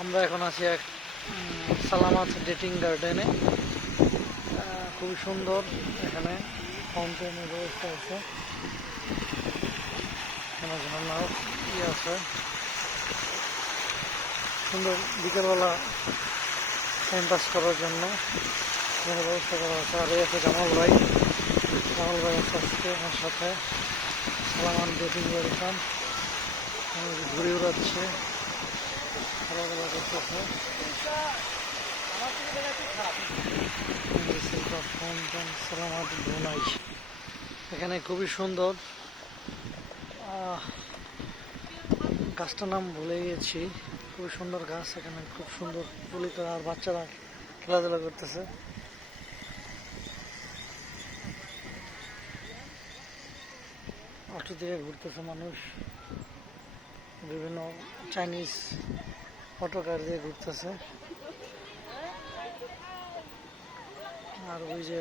আমরা এখন আছি এক সালামাত ডেটিং গার্ডেনে। খুবই সুন্দর এখানে ফাউন্টেনের ব্যবস্থা আছে। এখানে ঝর্ণার ইয়ে আছে। সুন্দর বিকেলবেলা টাইম পাস করার জন্য এখানে ব্যবস্থা করা আছে। আর এই আছে জামাল ভাই। জামাল ভাই আছে আজকে আমার সাথে। সালামান ডেটিং ওয়েলকাম ঘুরে উড়াচ্ছে খেলাধুলা করতেছে এখানে খুবই সুন্দর। গাছটার নাম ভুলে গেছি। খুবই সুন্দর গাছ, এখানে খুব সুন্দর ফুলিত আর বাচ্চারা খেলাধুলা করতেছে। অটো দিয়ে ঘুরতেছে মানুষ। বিভিন্ন চাইনিজ অটো কার দিয়ে ঘুরতেছে। আর ওই যে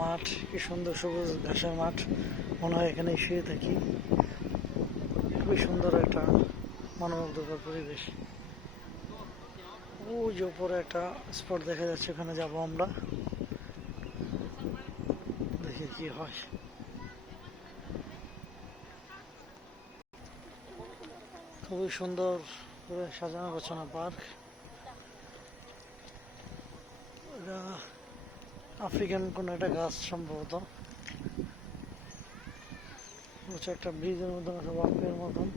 মাঠ, কি সুন্দর সবুজ ঘাসের মাঠ। মনে হয় এখানে শুয়ে থাকি। খুবই সুন্দর একটা মনোমুগ্ধকর পরিবেশ। ওই যে উপরে একটা স্পট দেখা যাচ্ছে, ওখানে যাব আমরা। দেখি কি হয়। খুবই সুন্দর সাজানো গোছানো পার্ক। এটা আফ্রিকান কোন একটা গাছ সম্ভবত। হচ্ছে একটা ব্রিজের মতন আছে ওয়াকের মতন।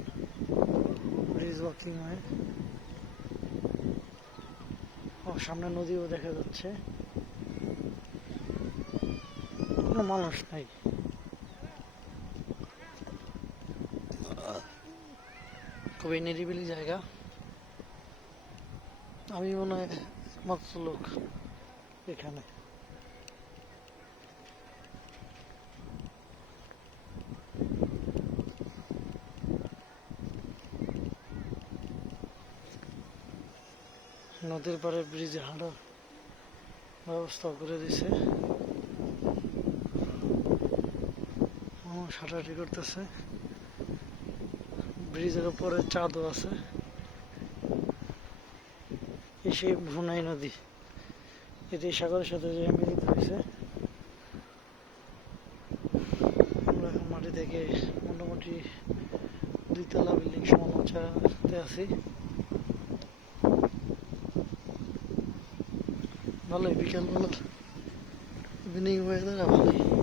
ব্রিজ ওয়াকিং হয়। ও, সামনে নদীও দেখা যাচ্ছে। কোনো মানুষ নাই। খুবই নিরিবিলি জায়গা। আমি মনে হয় মাত্র লোক এখানে। নদীর পাড়ে ব্রিজ হাঁটার ব্যবস্থা করে দিছে। হাঁটাহাঁটি করতেছে। ব্রিজের উপরে চাঁদও আছে। এই সেই ভুনাই নদী। এটি সাগরের সাথে যে মিলিত হয়েছে। আমরা এখন মাটি থেকে মোটামুটি দুইতলা বিল্ডিং সমান উচ্চতে আছি। ভালোই, বিকেল বেলা ইভিনিং ওয়েদার ভালোই।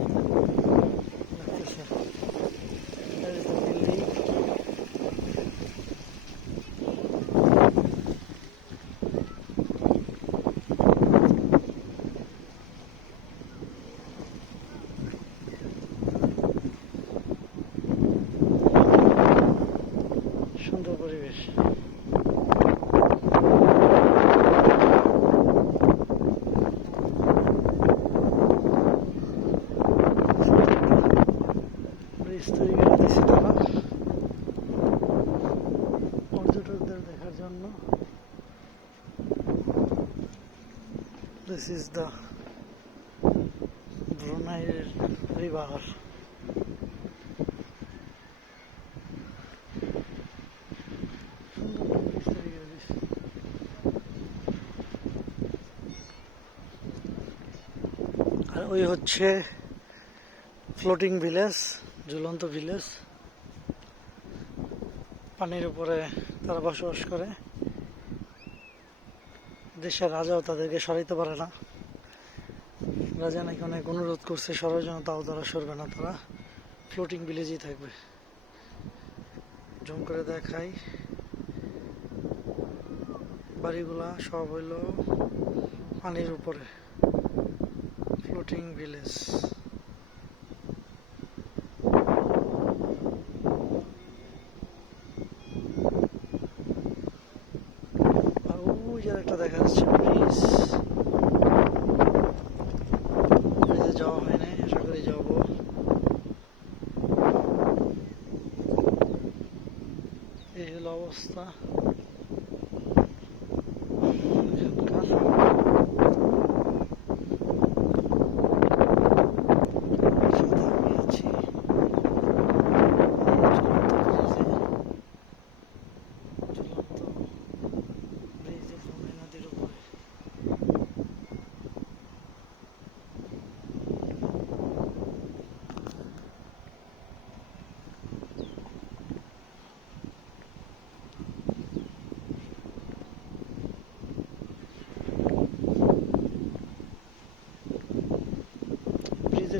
তৈরি করে দিয়েছে তারা পর্যটকদের দেখার জন্য। দিস ইজ দ্য ব্রুনাইয়ের রিভার সুন্দর ব্রিজ তৈরি করে দিয়েছে আর ওই হচ্ছে ফ্লোটিং ভিলেজ, ঝুলন্ত ভিলেজ। পানির উপরে তারা বসবাস করে। দেশের রাজাও তাদেরকে সরাইতে পারে না। রাজা নাকি অনেক অনুরোধ করছে, সরার জন্য তাও তারা সরবে না তারা। ফ্লোটিং ভিলেজেই থাকবে। জম করে দেখাই। বাড়িগুলা সব হইল পানির উপরে। ফ্লোটিং ভিলেজ আর ওই যে একটা দেখা যাচ্ছে ব্রিজ ব্রিজে যাওয়া হয় নাই আশা করি যাব এই হলো অবস্থা এখানকার। সাথে আমি আছি। এই ঝুলন্ত ব্রিজে। ঝুলন্ত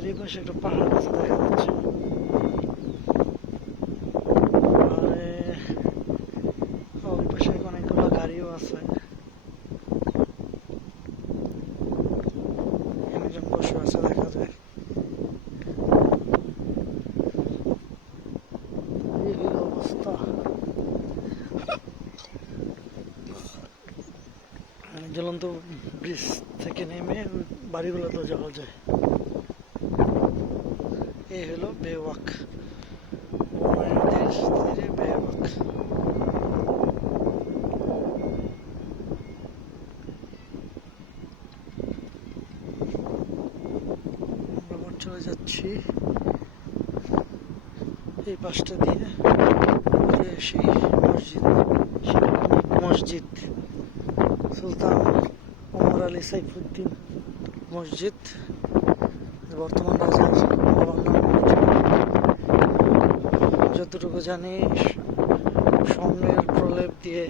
এই পাশে একটা পাহাড় আছে দেখা যাচ্ছে। এ, ওই পাশে অনেকগুলো গাড়িও আছে। একজন বসে আছে দেখা যায় অবস্থা। মানে জ্বলন্ত ব্রিজ থেকে নেমে বাড়িগুলোতেও যাওয়া যায়। এই হলো বেওয়াক। হুমায়ুনের তীরে বেওয়াক। চলে যাচ্ছি এই পাশটা দিয়ে সেই মসজিদ মসজিদ, সুলতান ওমর আলী সাইফুদ্দিন মসজিদ বর্তমান নাম যতটুকু জানি স্বর্ণের প্রলেপ দিয়ে